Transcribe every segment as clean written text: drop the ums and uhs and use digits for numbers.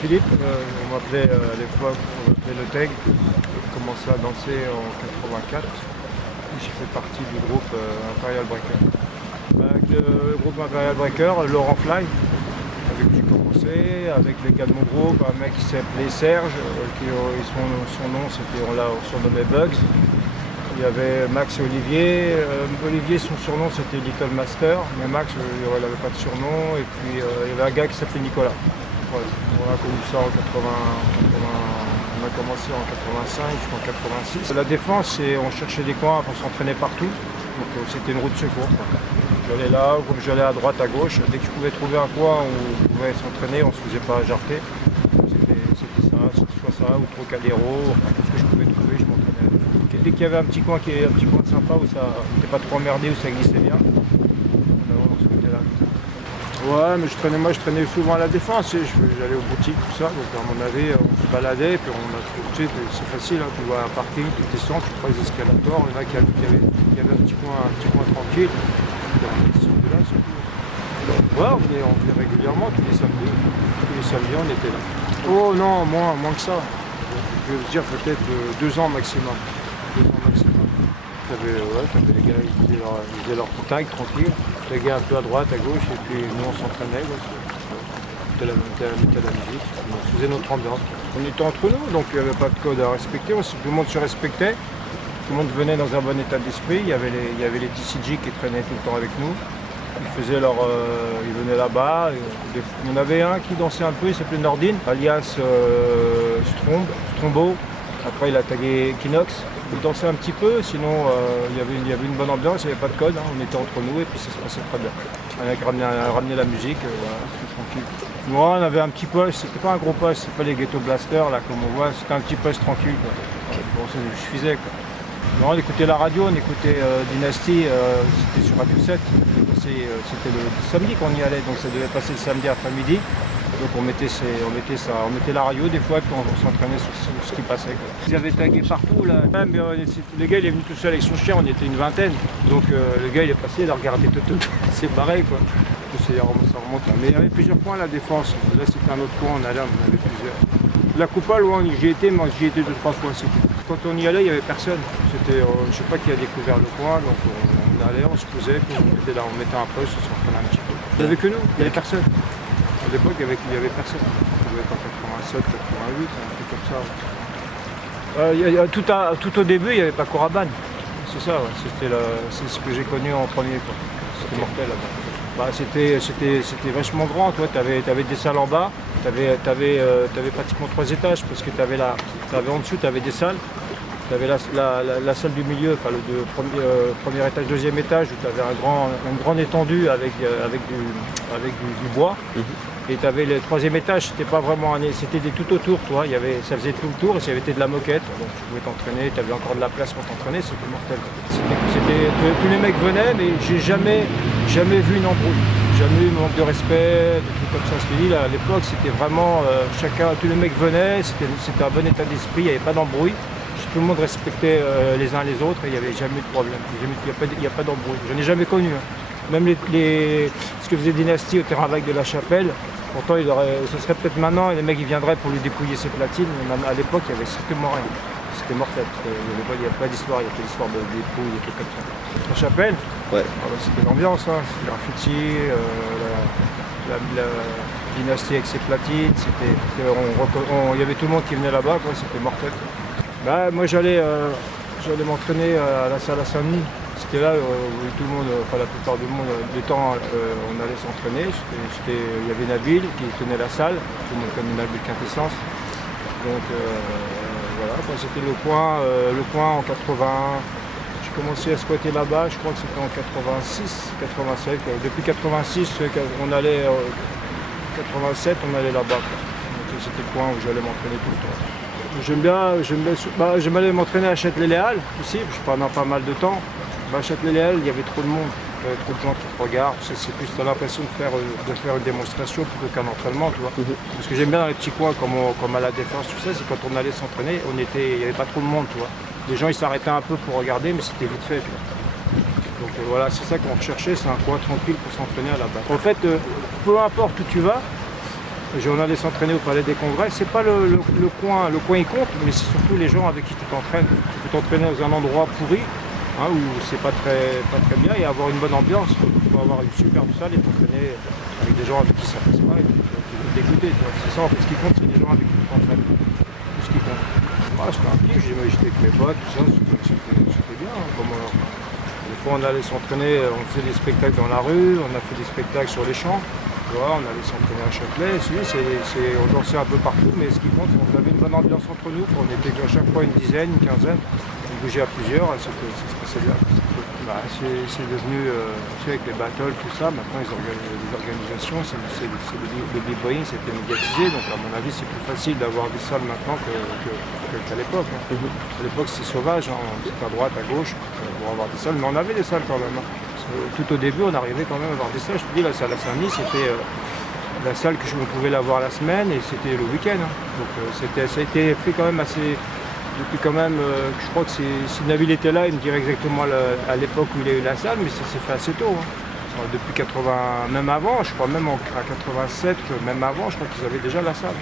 Philippe, on m'appelait à l'époque, on m'appelait le Teg. J'ai commencé à danser en 84. J'ai fait partie du groupe Imperial Breaker. Avec le groupe Imperial Breaker, Laurent Fly, avec qui j'ai commencé, avec les gars de mon groupe, un mec qui s'appelait Serge, son nom c'était, on l'a surnommé Bugs. Il y avait Max et Olivier. Olivier, son surnom c'était Little Master, mais Max, il n'avait pas de surnom. Et puis il y avait un gars qui s'appelait Nicolas. Ouais, on a connu ça en 80, on a commencé en 85 jusqu'en 86. La défense, on cherchait des coins pour s'entraîner partout. Donc c'était une route de secours. J'allais là, comme j'allais à droite, à gauche. Dès que je pouvais trouver un coin où on pouvait s'entraîner, on ne se faisait pas jarter. C'était ça, c'était soit ça, ou Trocadéro, enfin tout ce que je pouvais trouver, je m'entraînais. Dès qu'il y avait un petit coin sympa où ça n'était pas trop emmerdé, où ça glissait bien, on se mettait là. Ouais, mais je traînais souvent à la défense, j'allais aux boutiques, tout ça, donc à mon avis, on se baladait, puis on a trouvé, c'est facile, hein, tu vois un parking, tu descends, tu prends les escalators, il y en a qui avaient un petit coin tranquille, ouais, on venait régulièrement, tous les samedis, on était là. Oh non, moins que ça, je veux dire peut-être 2 ans maximum. T'avais les gars, ils faisaient leur contact tranquille, les gars un peu à droite, à gauche, et puis nous on s'entraînait, on mettait la musique, on faisait notre ambiance. On était entre nous, donc il n'y avait pas de code à respecter, tout le monde se respectait, tout le monde venait dans un bon état d'esprit, il y avait les TCG qui traînaient tout le temps avec nous, ils venaient là-bas, il y en avait un qui dansait un peu, il s'appelait Nordine, alias Strombo, après il a tagué Kinox. Il dansait un petit peu, sinon il y avait une bonne ambiance, il n'y avait pas de code, hein, on était entre nous et puis ça se passait très bien. On a ramené la musique, voilà, c'était tranquille. Moi on avait un petit poste, c'était pas un gros poste, c'est pas les ghetto blasters là comme on voit, c'était un petit poste tranquille. Quoi. Bon, ça suffisait. Quoi. Non, on écoutait la radio, on écoutait Dynasty, c'était sur Radio 7, c'était le samedi qu'on y allait, donc ça devait passer le samedi après-midi. Donc on mettait la radio des fois, puis on s'entraînait sur ce qui passait. Quoi. Ils avaient tagué partout là. Même, le gars il est venu tout seul avec son chien, on était une vingtaine. Donc le gars il est passé, il a regardé tout, c'est pareil quoi. Ça remonte là. Mais il y avait plusieurs points à la défense. Là c'était un autre coin, on allait, on en avait plusieurs. La Coupole, j'y étais, moi j'y étais 2-3 fois. Quand on y allait, il n'y avait personne. C'était, je sais pas qui a découvert le coin, donc on allait, on se posait, puis on était là, on mettait un poste, on s'entraînait un petit peu. Il n'y avait que nous, il n'y avait personne. À l'époque, il n'y avait personne. Ça devait être en 87, 88, un truc comme ça. Tout au début, il n'y avait pas Coraban. C'est ça, ouais. C'est ce que j'ai connu en premier. C'était mortel là-bas. C'était vachement grand. Tu avais des salles en bas. Tu avais pratiquement 3 étages parce que en dessous, tu avais des salles. Tu avais la salle du milieu, enfin le premier étage, deuxième étage, où tu avais une grande étendue avec du bois. Et tu avais le 3e étage, c'était pas vraiment c'était tout autour, toi. Ça faisait tout le tour et ça avait été de la moquette. Donc tu pouvais t'entraîner, tu avais encore de la place pour t'entraîner, c'était mortel. Tous les mecs venaient, mais j'ai jamais vu une embrouille. Jamais eu manque de respect, des trucs comme ça. À l'époque, c'était vraiment tous les mecs venaient, c'était un bon état d'esprit, il n'y avait pas d'embrouille. Tout le monde respectait les uns les autres et il n'y avait jamais de problème. Il n'y a pas d'embrouille. Je n'ai jamais connu. Hein. Même ce que faisait Dynasty au terrain vague de la Chapelle, pourtant ce serait peut-être maintenant, et les mecs ils viendraient pour lui dépouiller ses platines, mais à l'époque il n'y avait strictement rien. C'était mortel. Il n'y avait pas d'histoire, il y avait l'histoire de dépouilles, des trucs comme ça. La Chapelle, ouais. C'était l'ambiance, hein. C'était le graffiti, la Dynasty avec ses platines, il y avait tout le monde qui venait là-bas, c'était mortel. Bah, moi j'allais m'entraîner à la salle à Saint-Denis. C'était là où tout le monde, la plupart du temps, on allait s'entraîner. Il y avait Nabil qui tenait la salle, tout le monde connaît Nabil Quintessence. Donc voilà, c'était le coin en 80. J'ai commencé à squatter là-bas, je crois que c'était en 86, 87. Depuis 86, on allait 87, on allait là-bas. C'était le coin où j'allais m'entraîner tout le temps. J'aime aller m'entraîner à Châtelet-Les-Halles aussi, pendant pas mal de temps. À Châtelet-Les-Halles, il y avait trop de monde, il y avait trop de gens qui te regardent. C'est plus, tu as l'impression de faire une démonstration plutôt qu'un entraînement, tu vois. Parce que j'aime bien dans les petits coins comme à la défense, tout ça, c'est quand on allait s'entraîner, il n'y avait pas trop de monde, tu vois. Les gens ils s'arrêtaient un peu pour regarder, mais c'était vite fait, tu vois. Donc voilà, c'est ça qu'on recherchait, c'est un coin tranquille pour s'entraîner à la base. En fait, peu importe où tu vas, On allait s'entraîner au Palais des Congrès. C'est pas le coin il compte, mais c'est surtout les gens avec qui tu t'entraînes. Tu peux t'entraîner dans un endroit pourri, hein, où c'est pas très bien, et avoir une bonne ambiance. Tu peux avoir une superbe salle et t'entraîner avec des gens avec qui ça passe pas, et tu veux te dégoûter. C'est ça, en fait, ce qui compte, c'est les gens avec qui tu t'entraînes. Tout ce qui compte. Voilà, c'était un kiff, j'étais avec mes potes, tout ça, c'était bien. Hein, des fois, on allait s'entraîner, on faisait des spectacles dans la rue, on a fait des spectacles sur les champs. On allait s'entraîner à Châtelet, on dansait un peu partout, mais ce qui compte, on avait une bonne ambiance entre nous, on était à chaque fois une dizaine, une quinzaine, on bougeait à plusieurs, ça se passait bien. C'est devenu, avec les battles, tout ça, maintenant les organisations, le b-boying, c'était médiatisé, donc à mon avis c'est plus facile d'avoir des salles maintenant qu'à l'époque. Hein. À l'époque c'était sauvage, hein, on était à droite, à gauche, pour avoir des salles, mais on avait des salles quand même. Hein. Tout au début, on arrivait quand même à avoir des salles. Je te dis, la salle à Saint-Denis, c'était la salle que on pouvait l'avoir la semaine et c'était le week-end. Hein. Donc ça a été fait quand même assez... Depuis quand même, je crois que si Nabil était là, il me dirait exactement à l'époque où il a eu la salle, mais ça s'est fait assez tôt. Hein. Depuis 80, même avant, je crois même à 87, même avant, je crois qu'ils avaient déjà la salle.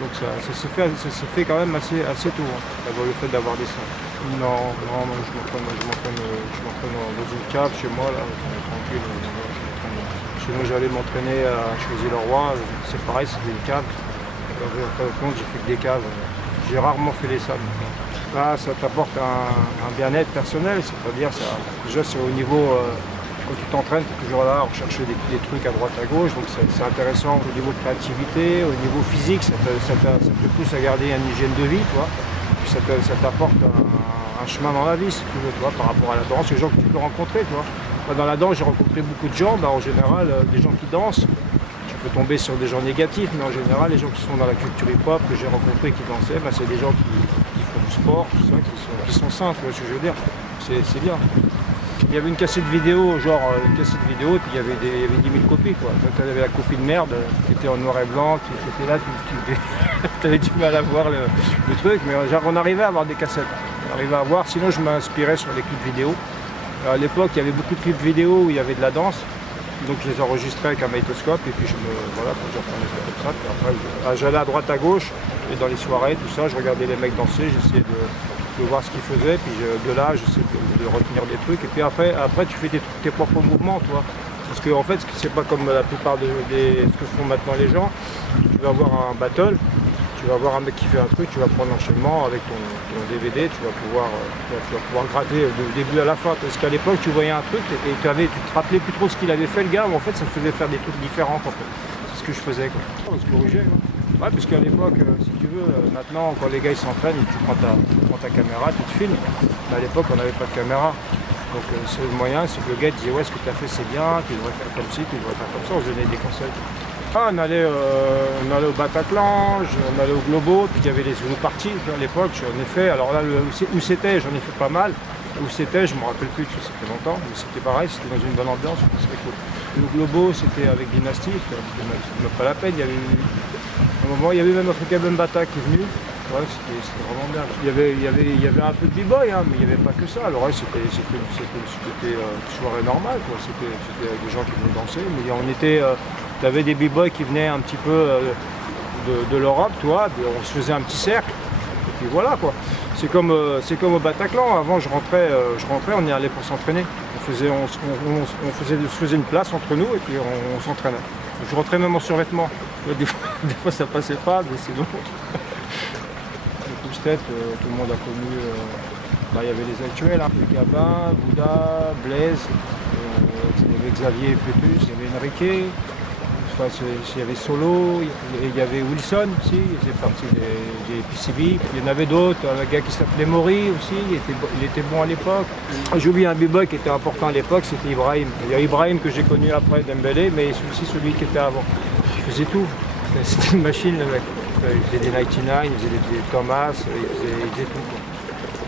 Donc ça s'est fait quand même assez tôt, hein, le fait d'avoir des salles. Non, je m'entraîne dans une cave chez moi, là, tranquille. Chez moi, j'allais m'entraîner à Choisy-le-Roi, c'est pareil, c'était une cave. En fin de compte, j'ai fait que des caves. J'ai rarement fait les salles. Là, ça t'apporte un bien-être personnel, c'est-à-dire, déjà, c'est au niveau, quand tu t'entraînes, tu es toujours là à rechercher des trucs à droite, à gauche, donc c'est intéressant au niveau de créativité, au niveau physique, ça te pousse à garder une hygiène de vie, toi. Puis ça t'apporte un chemin dans la vie, si tu veux, toi, par rapport à la danse, les gens que tu peux rencontrer, toi. Moi, dans la danse, j'ai rencontré beaucoup de gens, en général, des gens qui dansent. Tu peux tomber sur des gens négatifs, mais en général, les gens qui sont dans la culture hip-hop, que j'ai rencontrés, qui dansaient, c'est des gens qui font du sport, tout ça, qui sont sains, tu vois ce que je veux dire. C'est bien. Il y avait une cassette vidéo, et puis il y avait 10 000 copies, quoi. Tu avais la copie de merde, qui était en noir et blanc, qui était là, tu avais du mal à voir le truc, mais genre, on arrivait à avoir des cassettes. On arrivait à voir, sinon je m'inspirais sur les clips vidéo. Alors, à l'époque, il y avait beaucoup de clips vidéo où il y avait de la danse, donc je les enregistrais avec un magnétoscope, et puis quand j'apprenais ça comme ça, puis après j'allais à droite à gauche, et dans les soirées, tout ça, je regardais les mecs danser, j'essayais de voir ce qu'ils faisaient, puis de là, j'essaie de retenir des trucs, et puis après tu fais tes propres mouvements, toi. Parce que en fait, c'est pas comme la plupart de ce que font maintenant les gens. Tu vas avoir un battle, tu vas avoir un mec qui fait un truc, tu vas prendre l'enchaînement avec ton DVD, tu vas pouvoir gratter du début à la fin. Parce qu'à l'époque, tu voyais un truc et tu te rappelais plus trop ce qu'il avait fait le gars, mais en fait, ça te faisait faire des trucs différents. En fait. C'est ce que je faisais. Quoi. On se corrigeait. Ouais, parce qu'à l'époque, si tu veux, maintenant, quand les gars ils s'entraînent, tu prends ta caméra, tu te filmes. Mais à l'époque, on n'avait pas de caméra. Donc le seul moyen, c'est que le gars disait ouais, ce que tu as fait c'est bien, tu devrais faire comme ci, tu devrais faire comme ça, on se donnait des conseils. On allait au Bataclan, on allait au Globo, puis il y avait les parties à l'époque, j'en ai fait. Alors là, où c'était, j'en ai fait pas mal. Où c'était, je ne me rappelle plus, ça fait longtemps, mais c'était pareil, c'était dans une bonne ambiance, c'était cool. Le Globo, c'était avec Dynasty, c'était même pas la peine. Il y avait un moment, il y avait même Africa Bambaataa qui est venu. Ouais, c'était vraiment bien. Il y avait un peu de b-boy, hein, mais il n'y avait pas que ça. Alors c'était une soirée normale, quoi. C'était des gens qui venaient danser, mais tu avais des b-boys qui venaient un petit peu de l'Europe, toi, on se faisait un petit cercle, et puis voilà quoi. C'est comme au Bataclan, avant je rentrais, on y allait pour s'entraîner. On se faisait une place entre nous et puis on s'entraînait. Je rentrais même en survêtement. Des fois ça passait pas, mais c'est bon. Tout le monde a connu, il y avait les actuels, hein, Gabin, Bouddha, Blaise, il y avait Xavier Pétus, il y avait Enrique, il y avait Solo, il y avait Wilson aussi, il faisait partie des PCB. Il y en avait d'autres, un gars qui s'appelait Maury aussi, il était bon à l'époque. J'ai oublié un b-boy qui était important à l'époque, c'était Ibrahim. Il y a Ibrahim que j'ai connu après Dembélé, mais aussi celui qui était avant. Il faisait tout, c'était une machine le mec. Il faisait des 99, il faisait des Thomas, il faisait tout.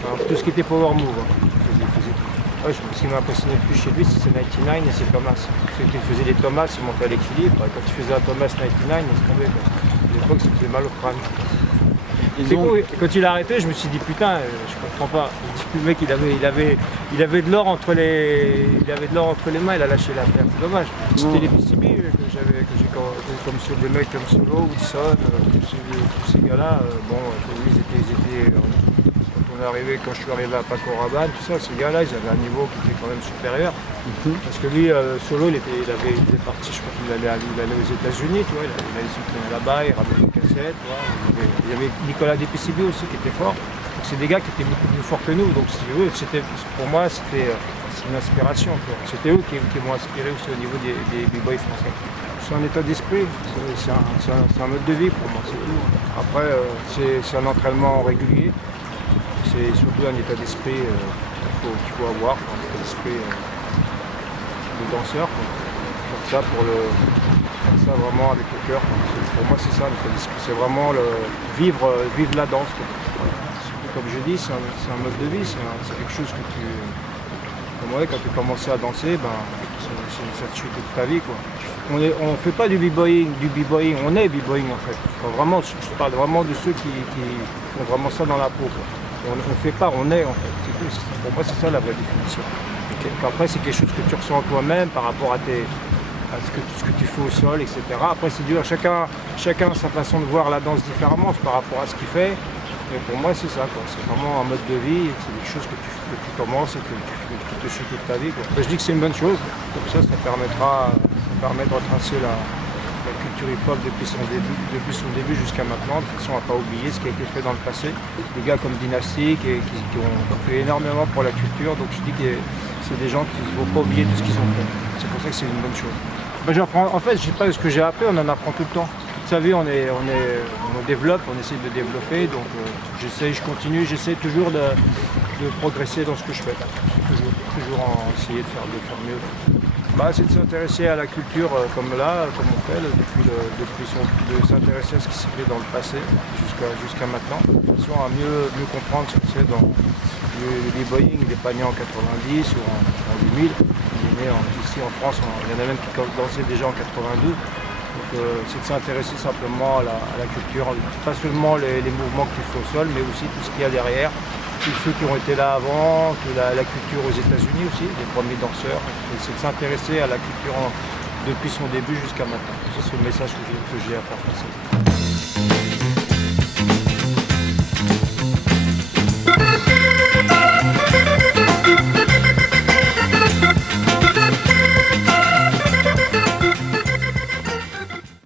Alors, tout ce qui était power move, hein. Il faisait tout. Ouais, ce qui m'a impressionné le plus chez lui, c'est 99 et c'est Thomas. Celui qui faisait des Thomas, il montait à l'équilibre. Quand il faisait un Thomas 99, il se tombait. À l'époque, ça faisait mal au crâne. Quand il a arrêté, je me suis dit putain, je comprends pas. Le mec, il avait de l'or entre les mains, il a lâché l'affaire. C'est dommage. C'était les PCB que j'ai comme sur des mecs comme Solo, Wilson, tous ces gars-là, bon, ils étaient quand on est arrivé, quand je suis arrivé à Paco Rabanne, tout ça, ces gars-là, ils avaient un niveau qui était quand même supérieur. Parce que lui, Solo, il était parti, je crois qu'il allait aux États-Unis, tu vois, il allait s'entraîner là-bas, il ramenait des cassettes, tu vois. Il y avait Nicolas Depicibi aussi qui était fort. Donc c'est des gars qui étaient beaucoup plus forts que nous. Donc si tu veux, pour moi, c'était une inspiration. C'était eux qui m'ont inspiré aussi au niveau des b-boys français. C'est un état d'esprit, c'est un mode de vie pour moi, c'est tout. Après, c'est un entraînement régulier. C'est surtout un état d'esprit qu'il faut avoir, un état d'esprit de danseur. Faire ça vraiment avec le cœur. Pour moi, c'est ça l'état d'esprit. C'est vraiment vivre la danse. Comme je dis, c'est un mode de vie, c'est quelque chose que quand tu commençais à danser, ça te suit toute ta vie, quoi. On ne fait pas du b-boying, on est b-boying en fait. Vraiment, je parle vraiment de ceux qui font vraiment ça dans la peau, quoi. On ne fait pas, on est en fait. Pour moi, c'est ça la vraie définition. Okay. Après, c'est quelque chose que tu ressens toi-même par rapport à ce que tu fais au sol, etc. Après, c'est dur. Chacun a sa façon de voir la danse différemment par rapport à ce qu'il fait. Mais pour moi, c'est ça, quoi. C'est vraiment un mode de vie, c'est quelque chose que tu commences et que tu te suis toute ta vie, quoi. Je dis que c'est une bonne chose, comme ça permet de retracer la culture hip-hop depuis son début jusqu'à maintenant, de façon à ne pas oublier ce qui a été fait dans le passé. Des gars comme Dynasty qui ont fait énormément pour la culture, donc je dis que c'est des gens qui ne vont pas oublier tout ce qu'ils ont fait. C'est pour ça que c'est une bonne chose. Moi, en fait, je sais pas ce que j'ai appris, on en apprend tout le temps. Toute sa vie, on développe, on essaie de développer, donc j'essaie toujours de progresser dans ce que je fais. Toujours en essayer de faire mieux. C'est de s'intéresser à la culture comme on fait, de s'intéresser à ce qui s'est fait dans le passé jusqu'à maintenant, de façon à mieux comprendre ce que c'est dans le b-boying. Il n'est pas né en 90 ou en 2000, il est né ici en France, il y en a même qui dansaient déjà en 82. Donc c'est de s'intéresser simplement à la culture, pas seulement les mouvements que tu fais au sol, mais aussi tout ce qu'il y a derrière, tous ceux qui ont été là avant, la culture aux États-Unis aussi, les premiers danseurs. C'est de s'intéresser à la culture depuis son début jusqu'à maintenant. C'est le message que j'ai à faire passer.